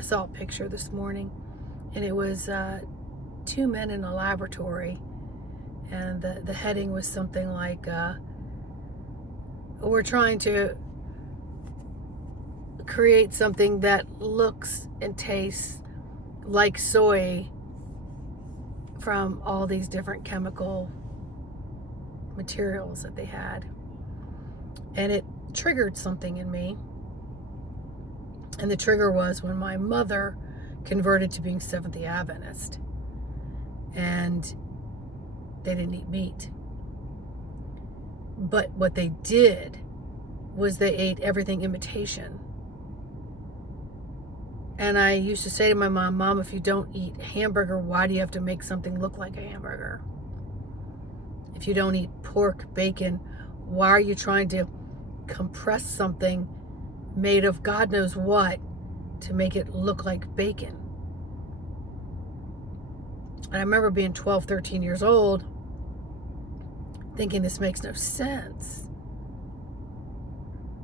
I saw a picture this morning, and it was two men in a laboratory, and the heading was something like, we're trying to create something that looks and tastes like soy from all these different chemical materials that they had. And it triggered something in me. And the trigger was when my mother converted to being Seventh-day Adventist. And they didn't eat meat. But what they did was they ate everything imitation. And I used to say to my mom, if you don't eat hamburger, why do you have to make something look like a hamburger? If you don't eat pork, bacon, why are you trying to compress something made of God knows what to make it look like bacon? And I remember being 12, 13 years old, thinking this makes no sense.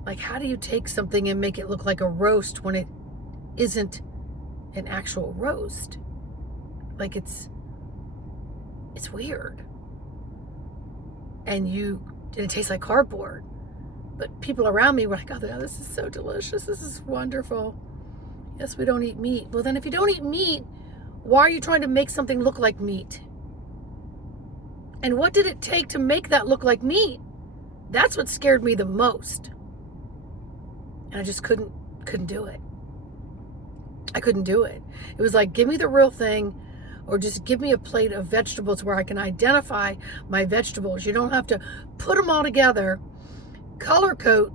Like, how do you take something and make it look like a roast when it isn't an actual roast? Like, it's weird. And it tastes like cardboard. But people around me were like, oh, this is so delicious. This is wonderful. Yes, we don't eat meat. Well, then if you don't eat meat, why are you trying to make something look like meat? And what did it take to make that look like meat? That's what scared me the most. And I just couldn't do it. I couldn't do it. It was like, give me the real thing, or just give me a plate of vegetables where I can identify my vegetables. You don't have to put them all together, color code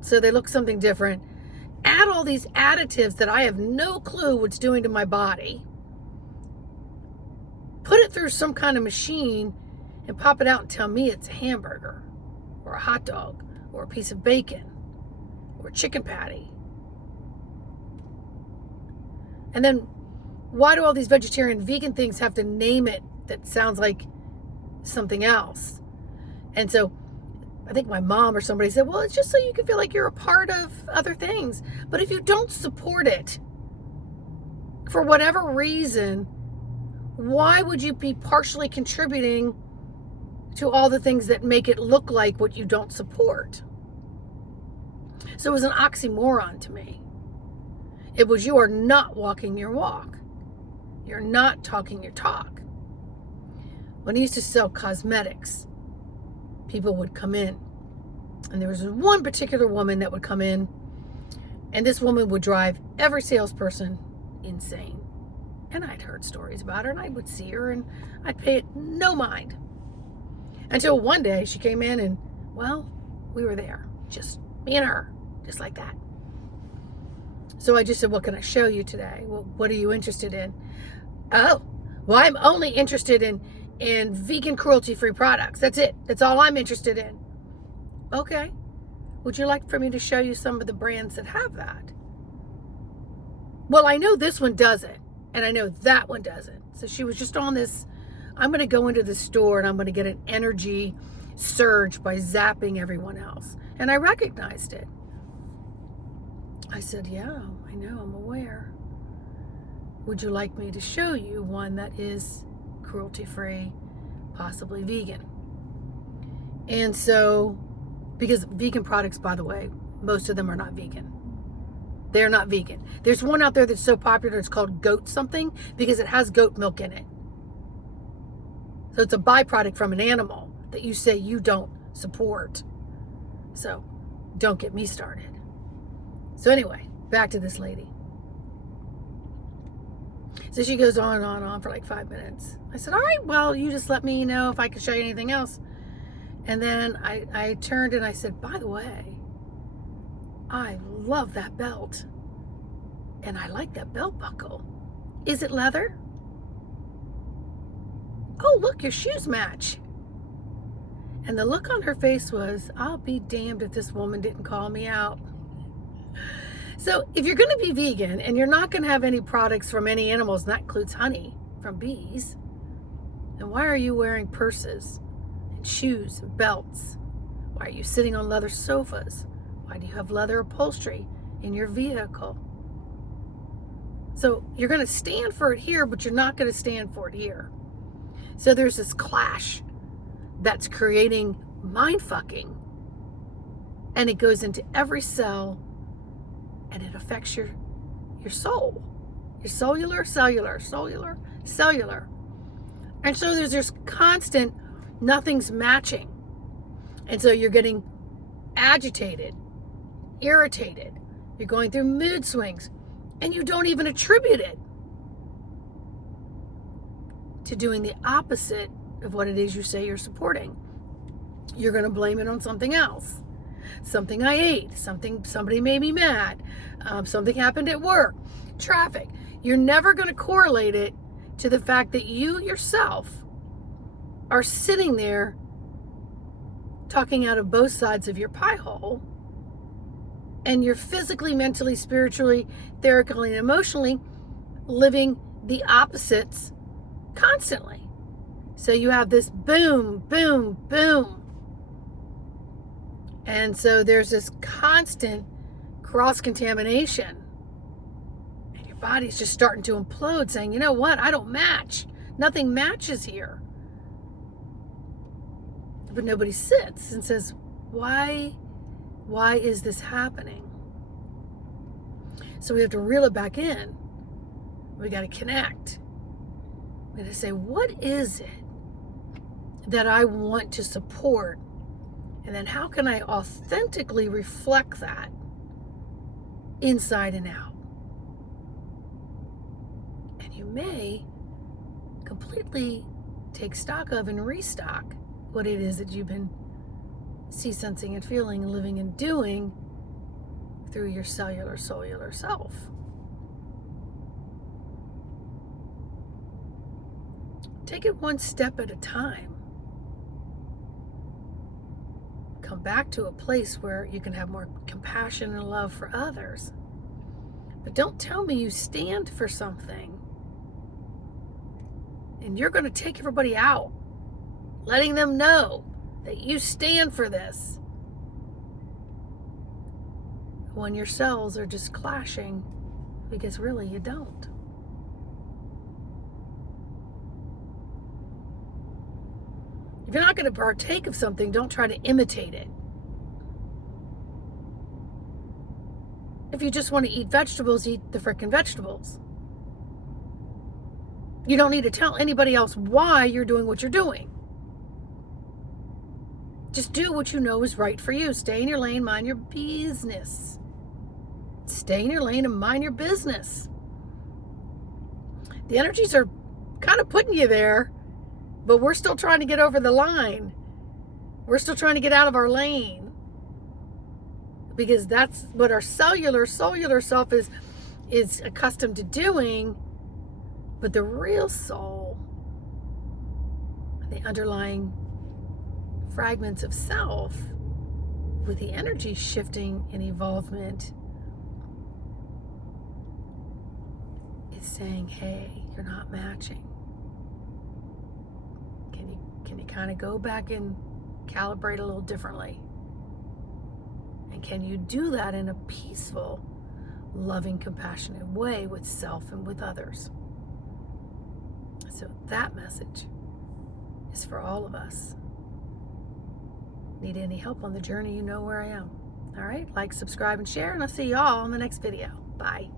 so they look something different, add all these additives that I have no clue what's doing to my body, put it through some kind of machine and pop it out and tell me it's a hamburger or a hot dog or a piece of bacon or a chicken patty. And then why do all these vegetarian, vegan things have to name it that sounds like something else? And so I think my mom or somebody said, well, it's just so you can feel like you're a part of other things. But if you don't support it, for whatever reason, why would you be partially contributing to all the things that make it look like what you don't support? So it was an oxymoron to me. It was, you are not walking your walk. You're not talking your talk. When I used to sell cosmetics, people would come in, and there was one particular woman that would come in, and this woman would drive every salesperson insane. And I'd heard stories about her, and I would see her, and I'd pay it no mind. Until one day she came in, and, well, we were there. Just me and her, just like that. So I just said, what can I show you today? Well, what are you interested in? Oh, well, I'm only interested in vegan cruelty-free products. That's it. That's all I'm interested in. Okay. Would you like for me to show you some of the brands that have that? Well, I know this one doesn't, and I know that one doesn't. So she was just on this, I'm going to go into the store and I'm going to get an energy surge by zapping everyone else. And I recognized it. I said, yeah, I know, I'm aware. Would you like me to show you one that is cruelty-free, possibly vegan? And so, because vegan products, by the way, most of them are not vegan. They're not vegan. There's one out there that's so popular, it's called goat something, because it has goat milk in it. So it's a byproduct from an animal that you say you don't support. So don't get me started. So anyway, back to this lady. So she goes on and on for like 5 minutes. I said, all right, well, you just let me know if I can show you anything else. And then I turned and I said, by the way, I love that belt. And I like that belt buckle. Is it leather? Oh, look, your shoes match. And the look on her face was, I'll be damned if this woman didn't call me out. So if you're going to be vegan and you're not going to have any products from any animals, and that includes honey from bees, then why are you wearing purses and shoes and belts? Why are you sitting on leather sofas? Why do you have leather upholstery in your vehicle? So you're going to stand for it here, but you're not going to stand for it here. So there's this clash that's creating mind fucking. And it goes into every cell and it affects your soul. Your cellular. And so there's this constant, nothing's matching. And so you're getting agitated, irritated. You're going through mood swings. And you don't even attribute it to doing the opposite of what it is you say you're supporting. You're going to blame it on something else. Something I ate, somebody made me mad, something happened at work, traffic. You're never going to correlate it to the fact that you yourself are sitting there talking out of both sides of your pie hole, and you're physically, mentally, spiritually, etherically, and emotionally living the opposites constantly. So you have this boom, boom, boom. And so there's this constant cross-contamination. And your body's just starting to implode, saying, you know what? I don't match. Nothing matches here. But nobody sits and says, why is this happening? So we have to reel it back in. We got to connect. We got to say, what is it that I want to support? And then how can I authentically reflect that inside and out? And you may completely take stock of and restock what it is that you've been sensing and feeling and living and doing through your cellular self. Take it one step at a time. Come back to a place where you can have more compassion and love for others. But don't tell me you stand for something and you're going to take everybody out, letting them know that you stand for this, when your cells are just clashing, because really you don't. If you're not going to partake of something, don't try to imitate it. If you just want to eat vegetables, eat the frickin' vegetables. You don't need to tell anybody else why you're doing what you're doing. Just do what you know is right for you. Stay in your lane, mind your business. Stay in your lane and mind your business. The energies are kind of putting you there, but we're still trying to get over the line. We're still trying to get out of our lane, because that's what our cellular self is accustomed to doing. But the real soul, the underlying fragments of self, with the energy shifting and evolvement, is saying, hey, you're not matching. Can you kind of go back and calibrate a little differently? And can you do that in a peaceful, loving, compassionate way with self and with others? So that message is for all of us. Need any help on the journey, you know where I am. All right, like, subscribe, and share, and I'll see you all in the next video. Bye.